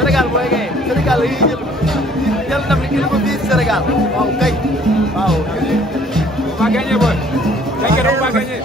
Sénégal mooy gagné Sénégal la ñuy jël ndam li indi ko fii Sénégal waaw kay waaw. On va gagner boy. T'inquiète, on va gagner.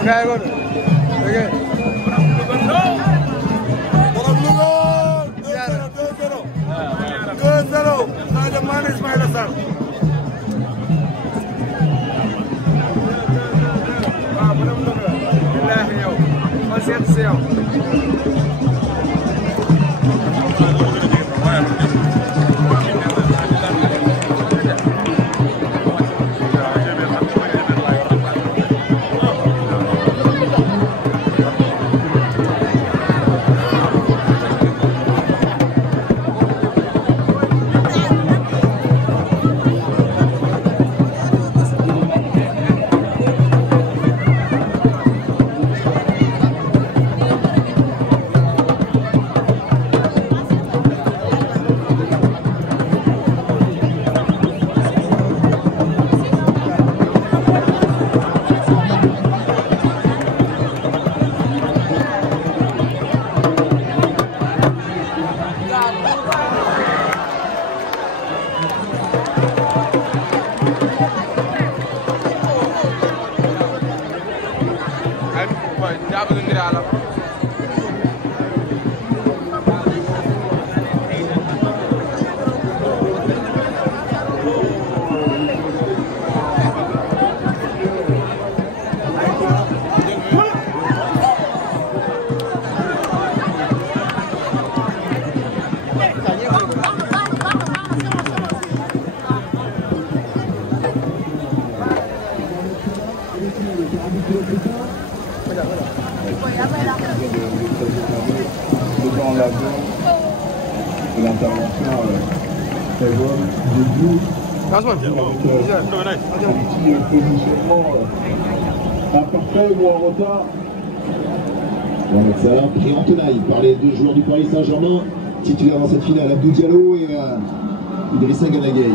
Okay, good. Okay. Sadio Mané Ismaïla Sarr. Waaw bu dem dëgg la. Billahi yow. Ma seet si yow. Parfait ou en retard. Ça a pris en tenaille par les deux joueurs du Paris Saint-Germain, titulaires dans cette finale, Abdou Diallo et Idrissa Gana Gueye.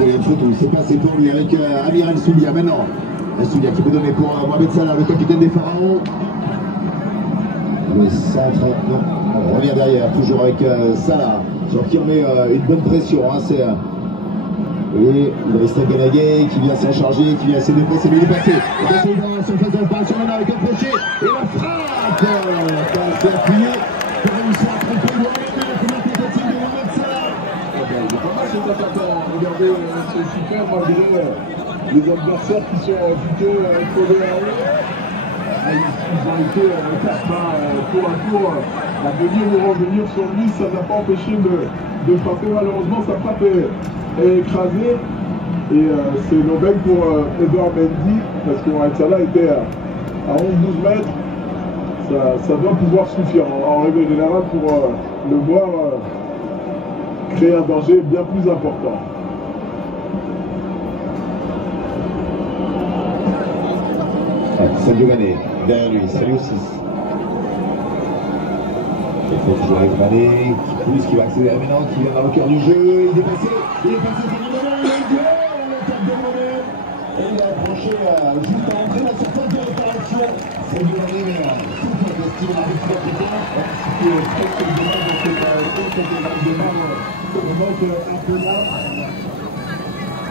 Il y a une photo, c'est passé pour lui avec Amiral Soulia maintenant. Soulia qui peut donner pour Mohamed Salah, le capitaine des Pharaons. Le centre, non, on revient derrière, toujours avec Salah, qui remet une bonne pression. Hein, et Idrissa Gana Gueye qui vient s'en charger, qui vient se déplacer, mais il est passé. Il est passé dans son face de l'opération avec un crochet. Et la frappe qui a appuyé pour réussir à tromper Mohamed, la première tentative de Mohamed Salah. Il est pas mal cet attaquant. Regardez, c'est super malgré les adversaires qui sont plutôt collés à eux. Ils ont été 4 mains tour à tour à venir ou revenir sur lui. Ça n'a pas empêché de frapper. Malheureusement, sa frappe est écrasée. Et c'est l'aubaine pour Edouard Mendy, parce que Mohamed Salah était à 11-12 mètres. Ça doit pouvoir suffire en règle générale pour le voir créer un danger bien plus important. Sadio Mané, derrière lui, c'est lui aussi. Il faut toujours avec Mané, qui pousse, qui va accélérer maintenant, qui vient dans le cœur du jeu, il est passé, Sadio Mané, et il a approché juste à l'entrée, la surface de réparation. Sadio Mané, mais tout le style de l'Africain, qui est presque le dommage de cette un peu là.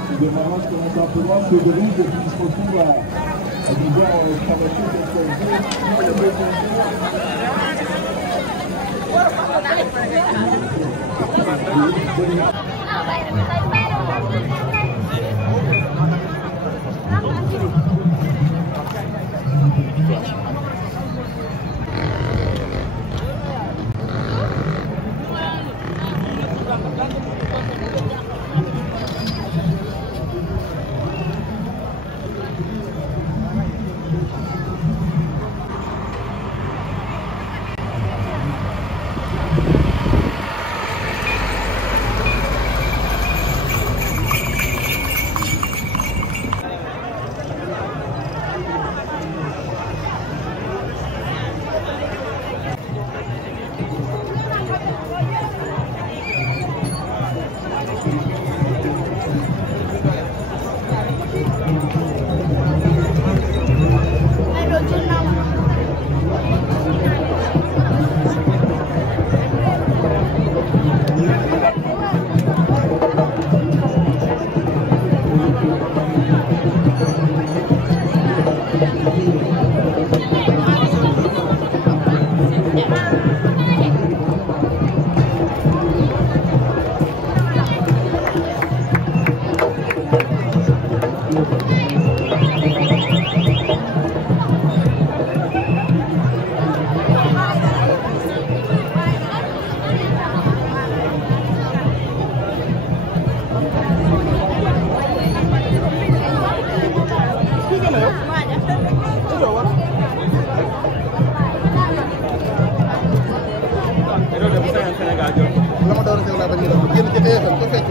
Ce démarrage commence un peu loin, Cédric, et puis il se retrouve à devoir travailler Sénégal jot. la ma doon sew laa bañ a doon génn ci TFM ko fekk.